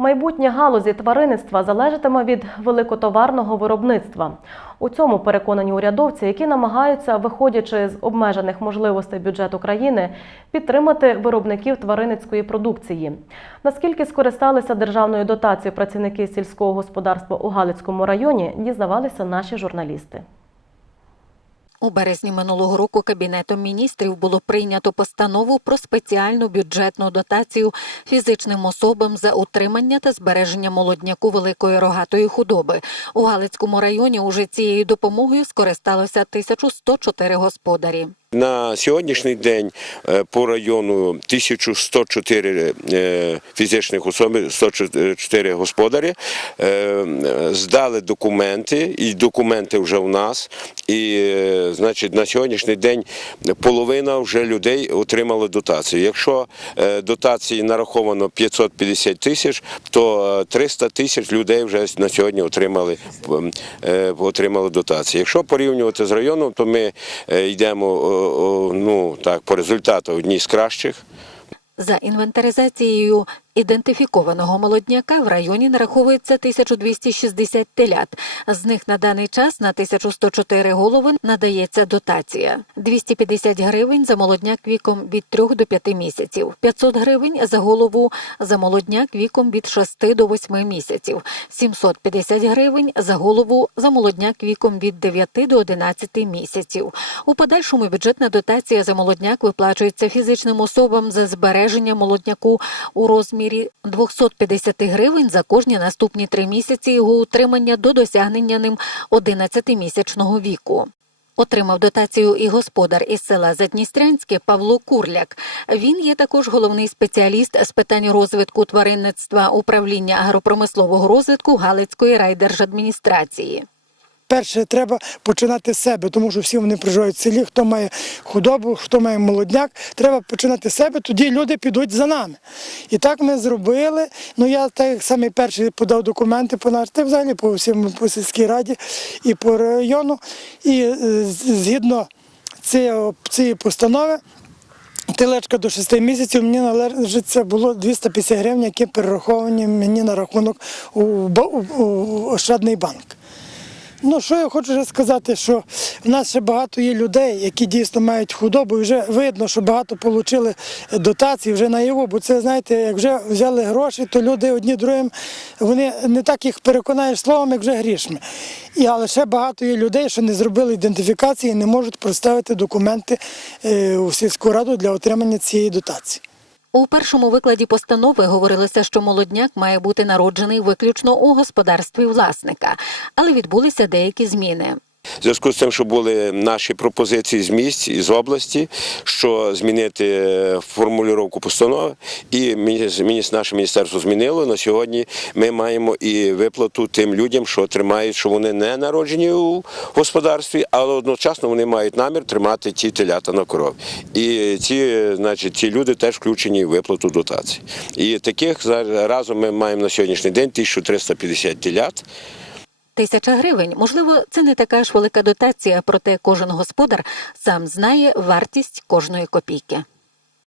Майбутнє галузі тваринництва залежатиме від великотоварного виробництва. У цьому переконані урядовці, які намагаються, виходячи з обмежених можливостей бюджету країни, підтримати виробників тваринницької продукції. Наскільки скористалися державною дотацією працівники сільського господарства у Галицькому районі, дізнавалися наші журналісти. У березні минулого року Кабінетом міністрів було прийнято постанову про спеціальну бюджетну дотацію фізичним особам за утримання та збереження молодняку великої рогатої худоби. У Галицькому районі уже цією допомогою скористалося 1104 господарі. На сьогоднішній день е, по району 1104 е, фізичних особи, 104 господарі е, здали документи, і документи вже в нас. І значить, на сьогоднішній день половина вже людей отримали дотацію. Якщо дотації нараховано 550 тисяч, то е, 300 тисяч людей вже на сьогодні отримали, отримали дотації. Якщо порівнювати з районом, то ми йдемо ну, так, по результату одні з кращих. За інвентаризацією ідентифікованого молодняка в районі нараховується 1260 телят. З них на даний час на 1104 голови надається дотація. 250 гривень за молодняк віком від 3 до 5 місяців, 500 гривень за голову за молодняк віком від 6 до 8 місяців, 750 гривень за голову за молодняк віком від 9 до 11 місяців. У подальшому бюджетна дотація за молодняк виплачується фізичним особам за збереження молодняку у розмірі 250 гривень за кожні наступні три місяці його утримання до досягнення ним 11-місячного віку. Отримав дотацію і господар із села Задністрянське Павло Курляк. Він є також головний спеціаліст з питань розвитку тваринництва управління агропромислового розвитку Галицької райдержадміністрації. Перше, треба починати з себе, тому що всі вони проживають в селі. Хто має худобу, хто має молодняк, треба починати з себе, тоді люди підуть за нами. І так ми зробили. Ну я так саме перший подав документи по наш, взагалі по всім по сільській раді і по району. І е, згідно цієї, постанови. Телечка до 6 місяців мені належиться було 250 гривень, які перераховані мені на рахунок у Ощадний банк. Ну, що я хочу вже сказати, що в нас ще багато є людей, які дійсно мають худобу, і вже видно, що багато отримали дотацій вже на його, бо це, знаєте, як вже взяли гроші, то люди одні другим, вони не так їх переконаєш словом, як вже грішми. І, але ще багато є людей, що не зробили ідентифікації і не можуть представити документи е, у сільську раду для отримання цієї дотації. У першому викладі постанови говорилося, що молодняк має бути народжений виключно у господарстві власника, але відбулися деякі зміни. В зв'язку з тим, що були наші пропозиції з місць і з області, що змінити е, формулювання постанови, і наше міністерство змінило. На сьогодні ми маємо і виплату тим людям, що тримають, що вони не народжені у господарстві, але одночасно вони мають намір тримати ті телята на корові. І ці, е, значить, ці люди теж включені в виплату дотацій. І таких разом ми маємо на сьогоднішній день 1350 телят. Тисяча гривень. Можливо, це не така ж велика дотація, проте кожен господар сам знає вартість кожної копійки.